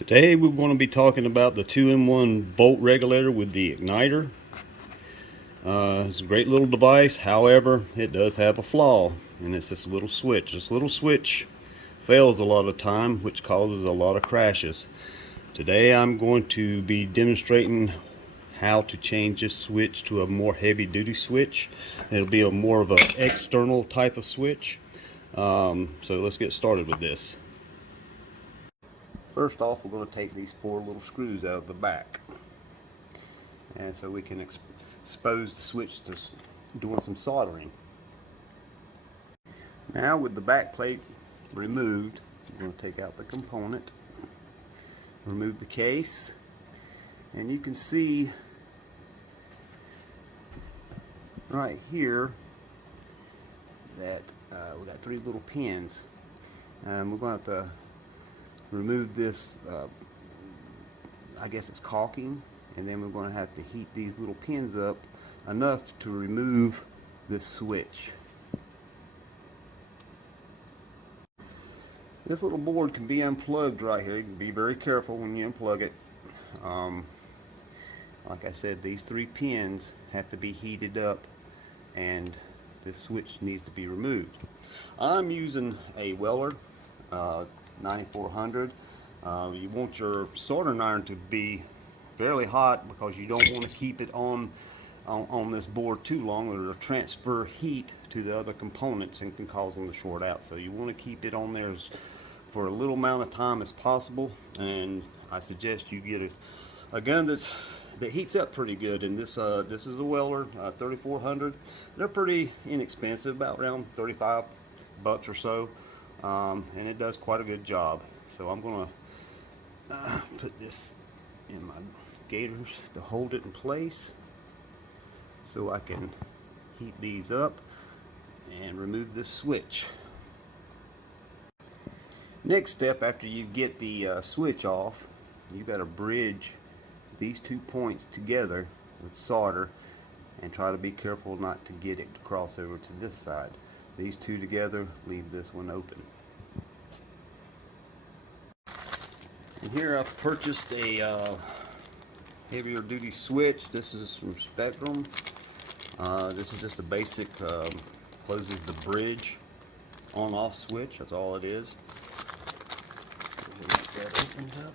Today we're going to be talking about the 2-in-1 bolt regulator with the igniter. It's a great little device, however it does have a flaw, and it's this little switch. This little switch fails a lot of time, which causes a lot of crashes. Today I'm going to be demonstrating how to change this switch to a more heavy duty switch. It'll be a more of an external type of switch. So let's get started with this. First off, we're going to take these 4 little screws out of the back, and so we can expose the switch to doing some soldering. Now, with the back plate removed, we're going to take out the component, remove the case, and you can see right here that we got 3 little pins. We're going to have to remove this, I guess it's caulking, and then we're going to have to heat these little pins up enough to remove this switch. This little board can be unplugged right here. You can be very careful when you unplug it. Like I said, these 3 pins have to be heated up, and this switch needs to be removed. I'm using a Weller 9400. You want your soldering iron to be fairly hot because you don't want to keep it on this board too long, or it'll transfer heat to the other components and can cause them to short out. So you want to keep it on there for a little amount of time as possible, and I suggest you get a gun that heats up pretty good. And this is a Weller 3400. They're pretty inexpensive, about around 35 bucks or so. And it does quite a good job. So I'm gonna put this in my gaiters to hold it in place so I can heat these up and remove this switch. Next step, after you get the switch off, you got to bridge these 2 points together with solder, and try to be careful not to get it to cross over to this side. These 2 together, leave this one open. And here I've purchased a heavier duty switch. This is from Spectrum. This is just a basic closes the bridge on-off switch. That's all it is. Get that opened up.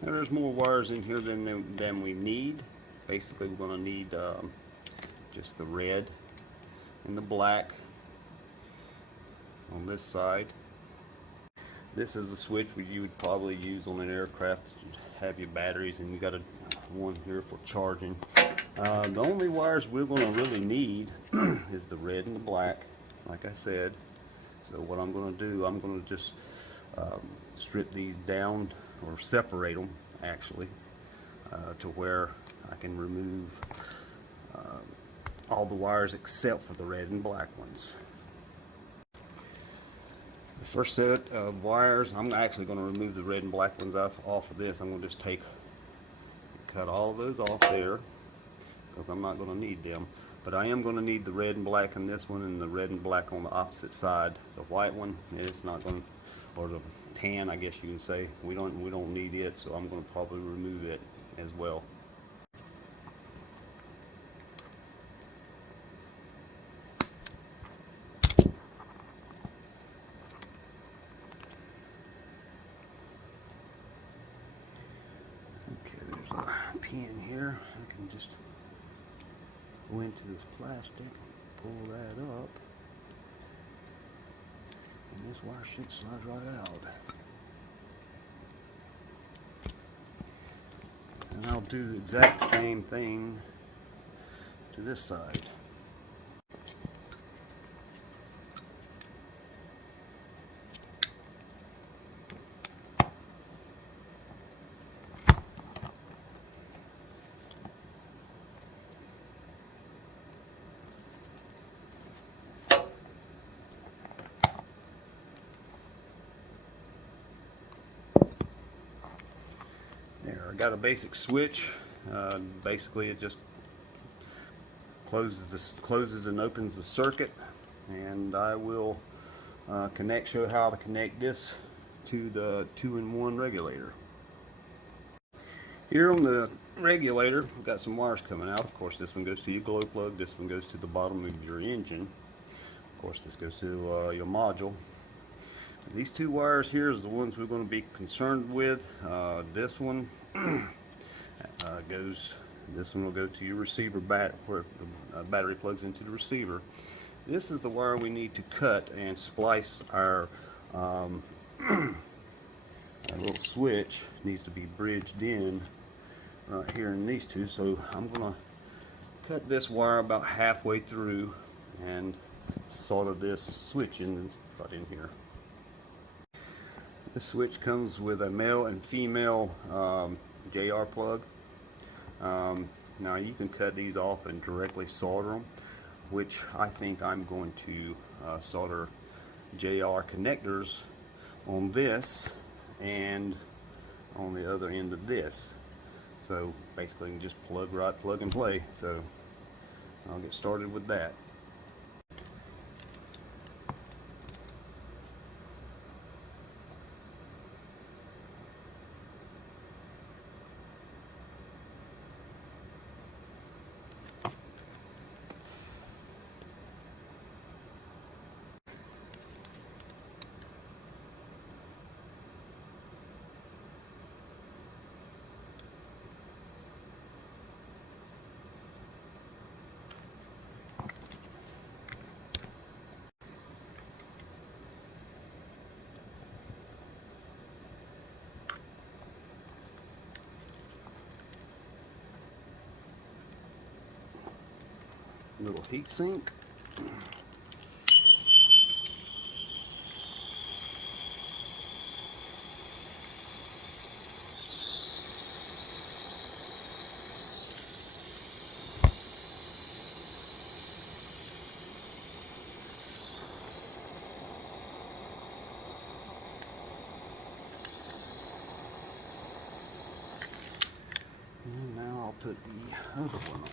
Now, there's more wires in here than we need. Basically, we're going to need just the red and the black on this side. This is a switch where you would probably use on an aircraft that you have your batteries, and you got one here for charging. The only wires we're going to really need is the red and the black, like I said. So what I'm going to do, I'm going to just strip these down, or separate them actually, to where I can remove all the wires except for the red and black ones. The first set of wires, I'm actually going to remove the red and black ones off of this. I'm going to just cut all of those off there, because I'm not going to need them. But I am going to need the red and black in this one, and the red and black on the opposite side. The white one is not going to, or the tan, I guess you can say, we don't need it, so I'm going to probably remove it as well. Okay, there's a pin here. I can just go into this plastic, pull that up, and this wire should slide right out. And I'll do the exact same thing to this side. got a basic switch. Basically it just closes and opens the circuit, and I will show how to connect this to the 2-in-1 regulator. Here on the regulator, we've got some wires coming out. Of course, this one goes to your glow plug, this one goes to the bottom of your engine. Of course, this goes to your module. These two wires here is the ones we're going to be concerned with. This one this one will go to your receiver where the battery plugs into the receiver. This is the wire we need to cut and splice our little switch. Needs to be bridged in right here in these two. So I'm going to cut this wire about halfway through and solder this switch in right in here. This switch comes with a male and female JR plug. Now you can cut these off and directly solder them, which I think I'm going to solder JR connectors on this and on the other end of this. So basically you can just plug and play. So I'll get started with that. Little heat sink. And now I'll put the other one on.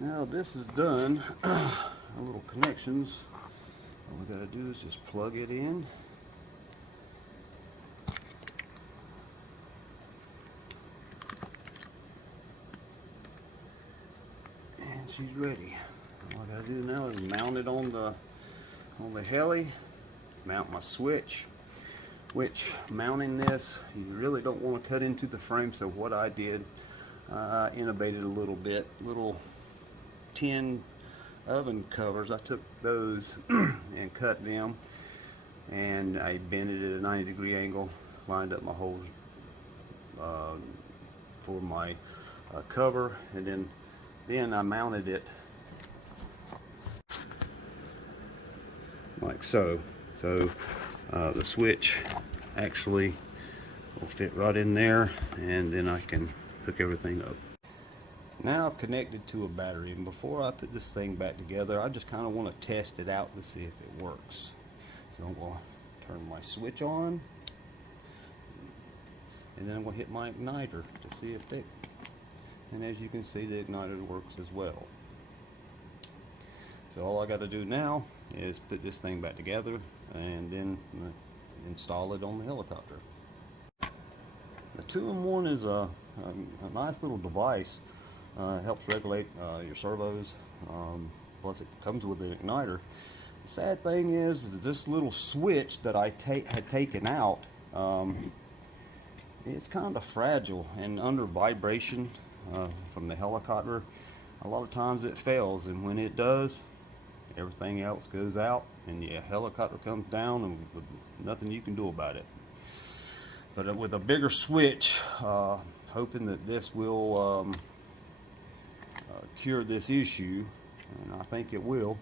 Now this is done, our little connections, all we got to do is just plug it in. And she's ready. All I got to do now is mount it on the heli, mount my switch, which mounting this, you really don't want to cut into the frame, so what I did, innovated a little bit, little tin oven covers. I took those and cut them, and I bent it at a 90-degree angle, lined up my holes for my cover, and then I mounted it like so. So the switch actually will fit right in there, and then I can hook everything up. Now I've connected to a battery, and before I put this thing back together, I just kind of want to test it out to see if it works. So I'm going to turn my switch on, and then I'm going to hit my igniter to see if it, and as you can see, the igniter works as well. So all I got to do now is put this thing back together and then install it on the helicopter. The 2-in-1 is a nice little device. It helps regulate your servos, plus it comes with an igniter. The sad thing is that this little switch that I had taken out, it's kind of fragile, and under vibration from the helicopter, a lot of times it fails, and when it does, everything else goes out and the helicopter comes down, and with nothing you can do about it. But with a bigger switch, hoping that this will cure this issue, and I think it will.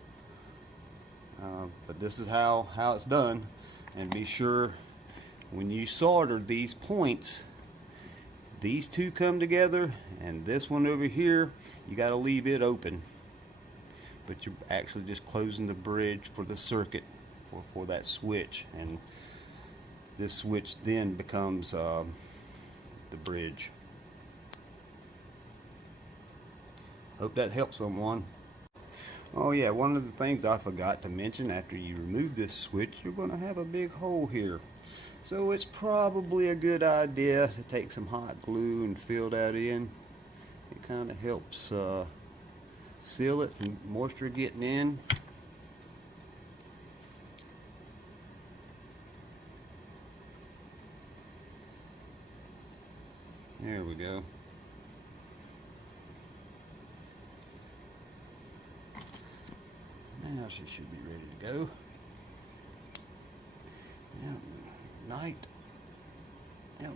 But this is how it's done. And be sure when you solder these points, these two come together, and this one over here, you got to leave it open. But you're actually just closing the bridge for the circuit for that switch, and this switch then becomes the bridge. Hope that helps someone. Oh yeah, one of the things I forgot to mention, after you remove this switch, you're going to have a big hole here. So it's probably a good idea to take some hot glue and fill that in. It kind of helps seal it from moisture getting in. There we go. Now she should be ready to go. Yep, ignite. Yep,